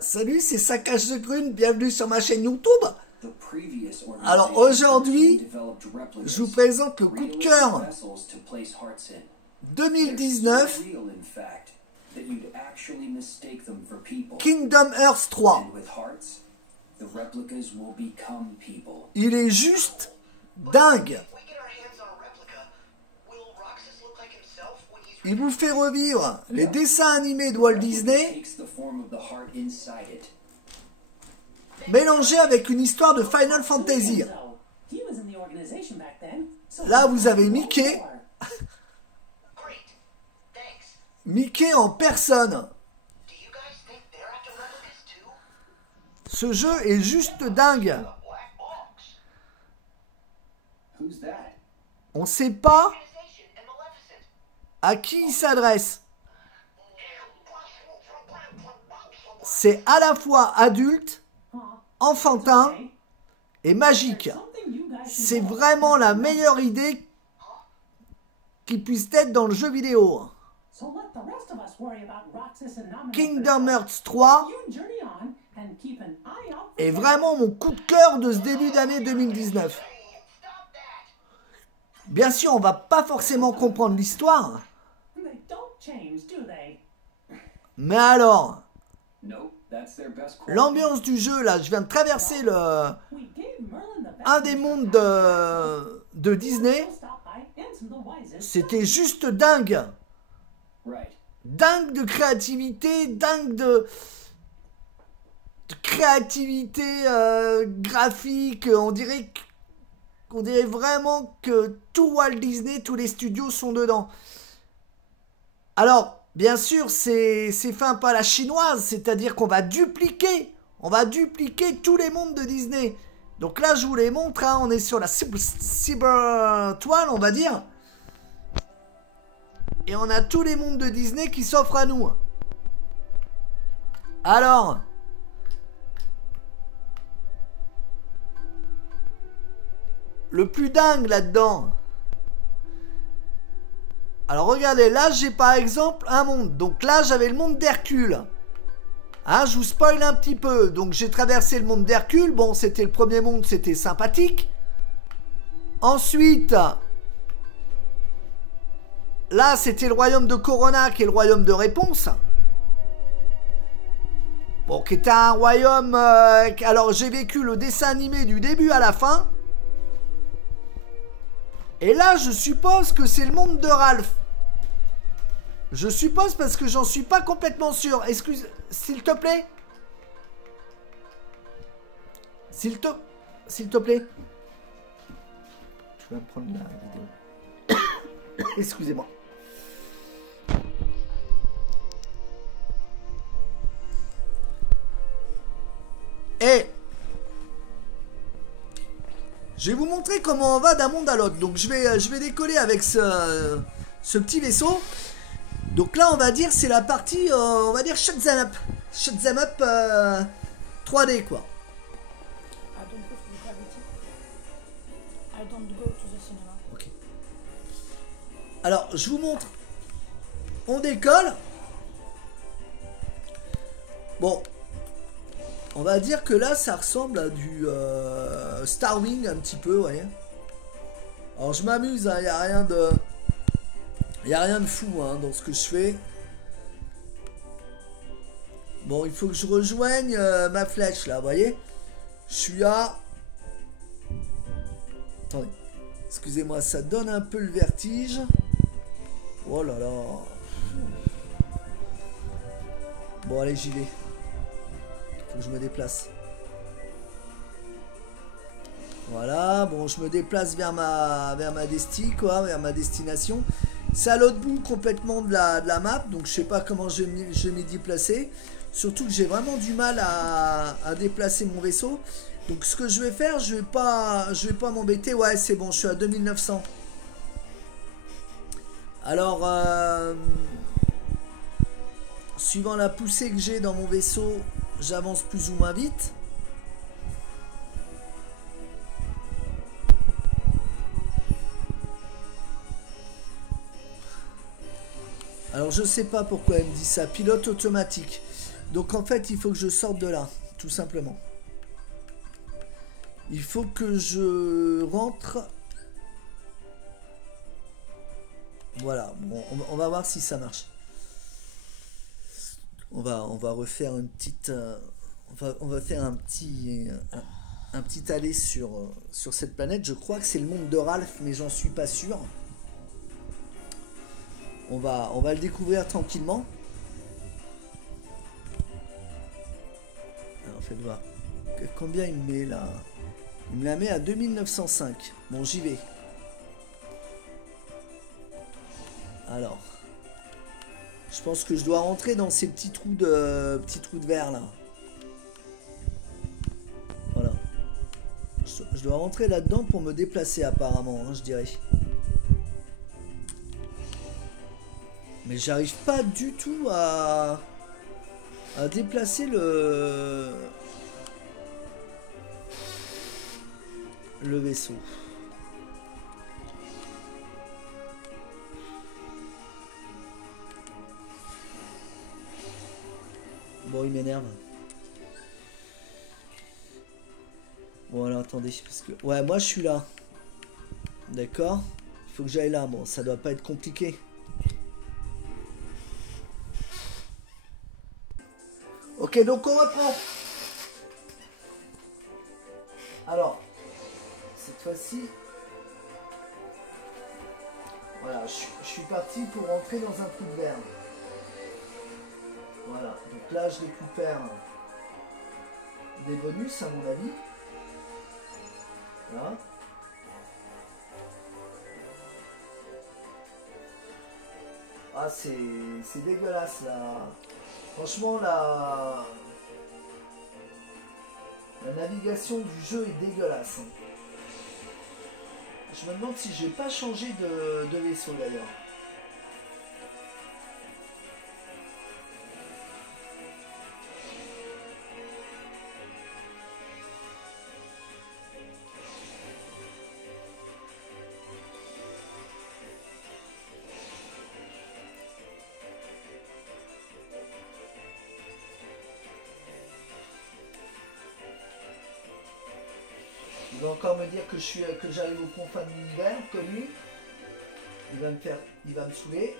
Salut, c'est Saccage de Grune, bienvenue sur ma chaîne YouTube. Alors aujourd'hui, je vous présente le coup de cœur 2019 Kingdom Hearts 3. Il est juste dingue. Il vous fait revivre les dessins animés de Walt Disney mélangés avec une histoire de Final Fantasy. Là, vous avez Mickey. Mickey en personne. Ce jeu est juste dingue. On ne sait pas à qui il s'adresse. C'est à la fois adulte, enfantin et magique. C'est vraiment la meilleure idée qui puisse être dans le jeu vidéo. Kingdom Hearts 3 est vraiment mon coup de cœur de ce début d'année 2019. Bien sûr, on va pas forcément comprendre l'histoire. Mais alors, l'ambiance du jeu, là, je viens de traverser un des mondes de Disney. C'était juste dingue. Dingue de créativité, dingue de créativité graphique. On dirait vraiment que tout Walt Disney, tous les studios sont dedans. Alors, bien sûr, c'est fait un peu à la chinoise, c'est-à-dire qu'on va dupliquer tous les mondes de Disney. Donc là, je vous les montre, hein, on est sur la cyber toile, on va dire. Et on a tous les mondes de Disney qui s'offrent à nous. Alors, le plus dingue là-dedans. Alors regardez, là j'ai par exemple un monde. Donc là j'avais le monde d'Hercule. Hein, je vous spoil un petit peu. Donc j'ai traversé le monde d'Hercule. Bon, c'était le premier monde, c'était sympathique. Ensuite, là c'était le royaume de Corona, qui est le royaume de Réponse. Bon, qui était un royaume... alors j'ai vécu le dessin animé du début à la fin. Et là, je suppose que c'est le monde de Ralph. Je suppose parce que j'en suis pas complètement sûr. Excuse, s'il te plaît. S'il te plaît. Je vais prendre la vidéo. Excusez-moi. Et je vais vous montrer comment on va d'un monde à l'autre. Donc je vais décoller avec ce petit vaisseau. Donc là on va dire c'est la partie on va dire shut them up. Shut them up 3D quoi. Ok. Alors je vous montre. On décolle. Bon. On va dire que là, ça ressemble à du Starwing un petit peu, vous voyez. Alors, je m'amuse, hein, il n'y a rien de... Il n'y a rien de fou hein, dans ce que je fais. Bon, il faut que je rejoigne ma flèche, là, vous voyez. Je suis à... Attendez. Excusez-moi, ça donne un peu le vertige. Oh là là. Bon, allez, j'y vais. Faut que je me déplace. Voilà, bon, je me déplace vers ma destination. C'est à l'autre bout complètement de la map, donc je sais pas comment je vais m'y déplacer. Surtout que j'ai vraiment du mal à déplacer mon vaisseau. Donc ce que je vais faire, je vais pas m'embêter. Ouais, c'est bon, je suis à 2900. Alors, suivant la poussée que j'ai dans mon vaisseau, j'avance plus ou moins vite. Alors Alors je sais pas pourquoi elle me dit ça. Pilote automatique. Donc en fait, il faut que je sorte de là, tout simplement. Il faut que je rentre. Voilà, bon, on va voir si ça marche. On va refaire une petite. On va faire un petit aller sur cette planète. Je crois que c'est le monde de Ralph, mais j'en suis pas sûr. On va le découvrir tranquillement. Alors faites voir. Combien il me met là? Il me la met à 2905. Bon, j'y vais. Alors. Je pense que je dois rentrer dans ces petits trous de verre là. Voilà. Je dois rentrer là-dedans pour me déplacer apparemment, hein, je dirais. Mais j'arrive pas du tout à déplacer le vaisseau. Bon, il m'énerve. Bon, alors attendez, parce que... Ouais, moi je suis là. D'accord. Il faut que j'aille là. Bon, ça doit pas être compliqué. Ok, donc on reprend. Alors, cette fois-ci... Voilà, je suis parti pour rentrer dans un trou de verre. Voilà, donc là je récupère des bonus à mon avis. Là. Ah c'est dégueulasse là. Franchement la navigation du jeu est dégueulasse. Je me demande si j'ai pas changé de vaisseau d'ailleurs. Il va encore me dire que j'arrive aux confins de l'univers, comme lui. Il va me saouler.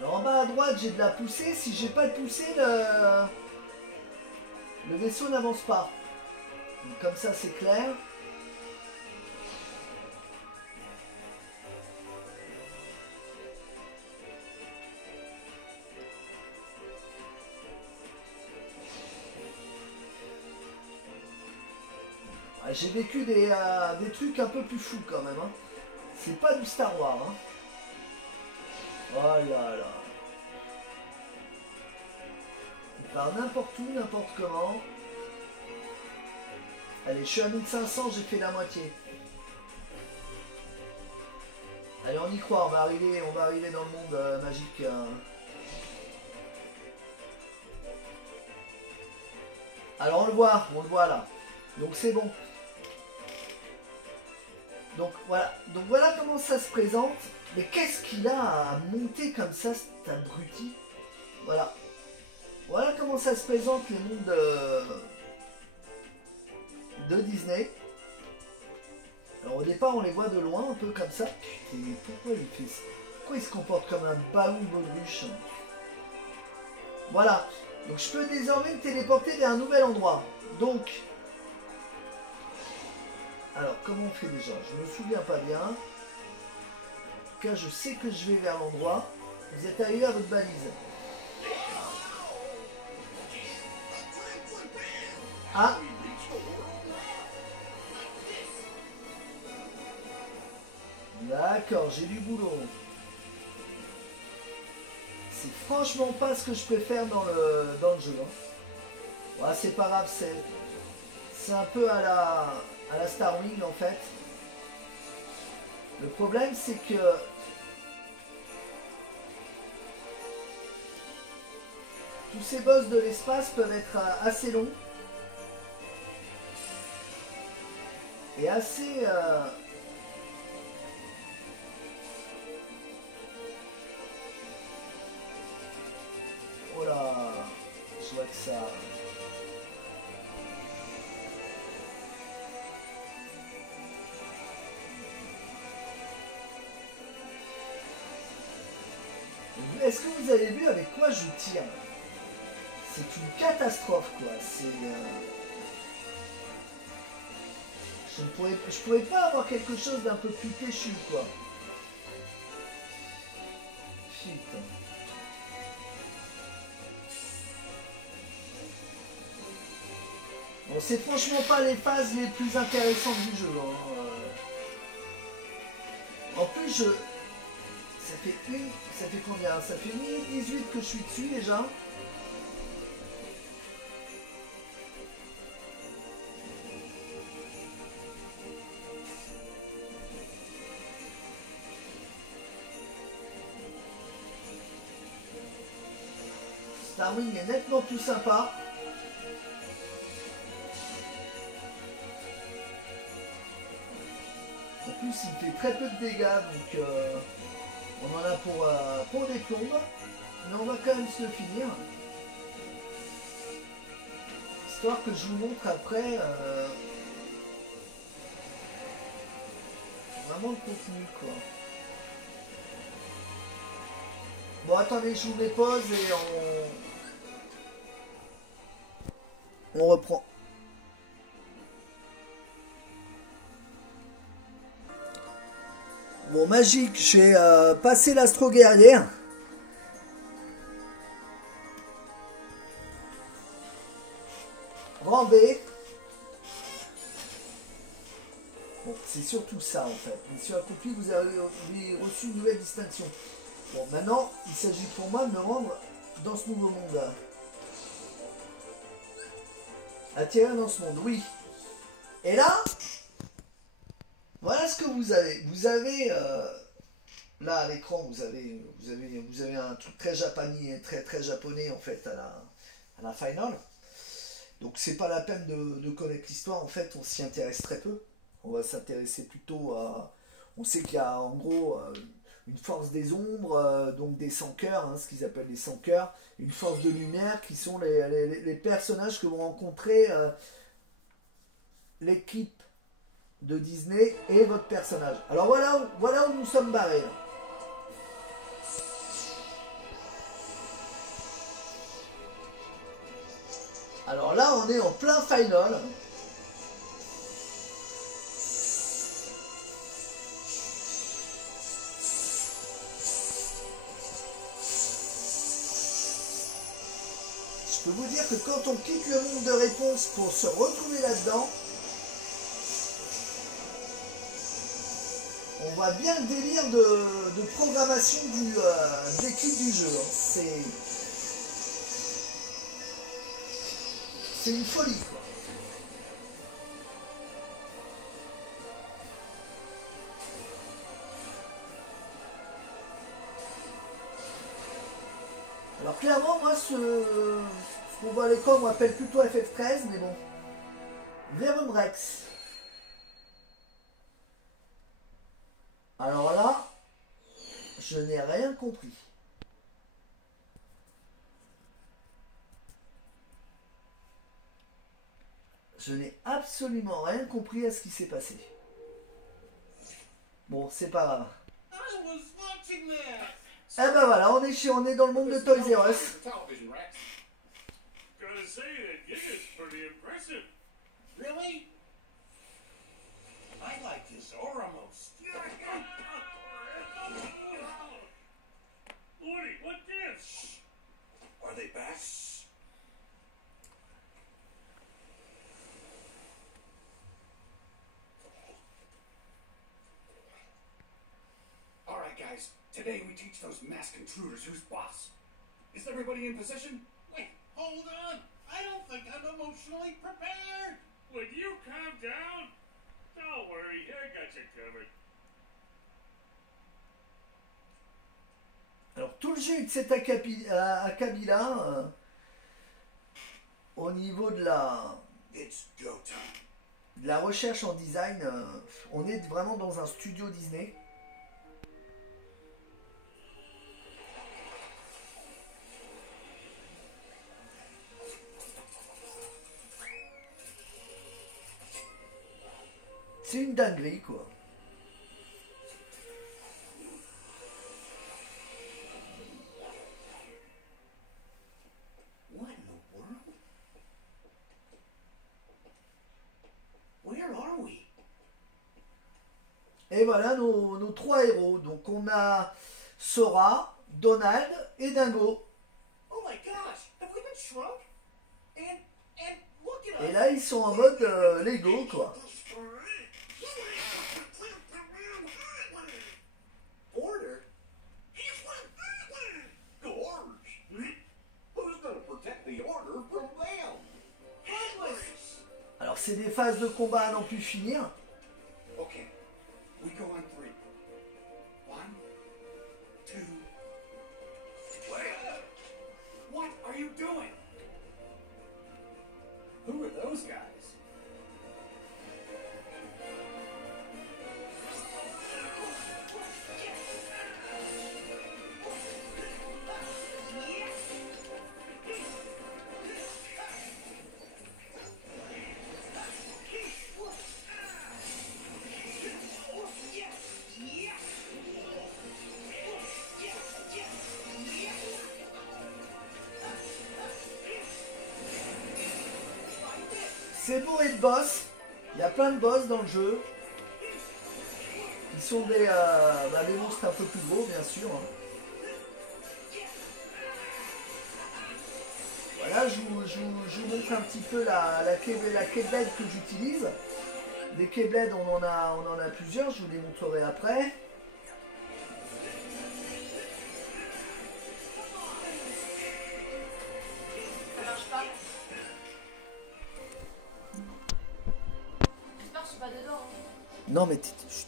Alors en bas à droite, j'ai de la poussée. Si j'ai pas de poussée, le vaisseau n'avance pas. Donc, comme ça, c'est clair. J'ai vécu des trucs un peu plus fous quand même. Hein. C'est pas du Star Wars. Hein. Oh là là. Il part n'importe où, n'importe comment. Allez, je suis à 1500, j'ai fait la moitié. Allez, on y croit, on va arriver dans le monde magique. Alors on le voit là. Donc c'est bon. Donc voilà comment ça se présente. Mais qu'est-ce qu'il a à monter comme ça, cet abruti? Voilà. Voilà comment ça se présente les mondes de Disney. Alors au départ on les voit de loin un peu comme ça. Putain, mais pourquoi il fait ça? Pourquoi il se comporte comme un baou baudruche? Voilà. Donc je peux désormais me téléporter vers un nouvel endroit. Donc... Alors comment on fait déjà? Je me souviens pas bien. En tout cas je sais que je vais vers l'endroit. Vous êtes arrivé à votre balise. Ah! D'accord, j'ai du boulot. C'est franchement pas ce que je préfère dans le jeu. Hein. Ouais, c'est pas grave, c'est un peu à la Star Wing en fait. Le problème c'est que Tous ces boss de l'espace peuvent être assez longs. Et assez... Oh là, je vois que ça... Est-ce que vous avez vu avec quoi je tire? C'est une catastrophe, quoi. C'est... Je pourrais pas avoir quelque chose d'un peu plus péchu, quoi. Putain. Bon, c'est franchement pas les phases les plus intéressantes du jeu. Hein. En plus, ça fait combien? Ça fait 1018 que je suis dessus déjà. Starwing est nettement plus sympa. En plus, il fait très peu de dégâts, donc on en a pour des plombes. Mais on va quand même se le finir. Histoire que je vous montre après vraiment le contenu, quoi. Bon, attendez, je vous mets pause et on reprend. Bon, magique, j'ai passé l'astro guerrière. Rang B. Bon, c'est surtout ça en fait. Mission accomplie, vous avez reçu une nouvelle distinction. Bon, maintenant, il s'agit pour moi de me rendre dans ce nouveau monde. Atterrir dans ce monde, oui. Et là, voilà ce que vous avez. Vous avez là à l'écran, vous avez un truc très japonais, très japonais en fait à la finale. Donc c'est pas la peine de connaître l'histoire. En fait, on s'y intéresse très peu. On va s'intéresser plutôt à. On sait qu'il y a en gros une force des ombres, donc des sans-cœurs, hein, ce qu'ils appellent les sans-cœurs, une force de lumière qui sont les personnages que vont rencontrer l'équipe de Disney et votre personnage. Alors voilà où nous sommes barrés. Là. Alors là, on est en plein final. Je peux vous dire que quand on quitte le monde de réponse pour se retrouver là-dedans, on voit bien le délire de programmation d'équipe du jeu. Hein. C'est une folie, quoi. Alors clairement, moi, ce qu'on voit à l'écran, on m'appelle plutôt FF13, mais bon. Verum Rex. Alors là, je n'ai rien compris. Je n'ai absolument rien compris à ce qui s'est passé. Bon, c'est pas grave. Eh ben voilà, on est dans le monde de Toys R Us. Really? I like this aura most. Woody, what gives? Are they back? All right, guys. Today we teach those masked intruders who's boss. Is everybody in position? Wait, hold on. I don't think I'm emotionally prepared. Would you calm down? Don't worry, I got you covered. Alors tout le jeu est de cet acabit-là. au niveau It's go time. de la recherche en design, on est vraiment dans un studio Disney. C'est une dinguerie, quoi. What in the world? Where are we? Et voilà nos trois héros. Donc on a Sora, Donald et Dingo. Oh my gosh, have we been shrunk? And look at us. Et là ils sont en mode Lego, quoi. Order? Gorge. Who's gonna protect the order from them? Headless. Alors c'est des phases de combat à n'en plus finir. Okay, we go on 3. 1, 2. What are you doing? Who are those guys? C'est bourré de boss. Il y a plein de boss dans le jeu. Ils sont des monstres un peu plus gros, bien sûr. Voilà, je vous montre un petit peu la Keyblade que j'utilise. Des Keyblades, on en a plusieurs, je vous les montrerai après. Ça marche pas. J'espère que je suis pas dedans. Non mais chut.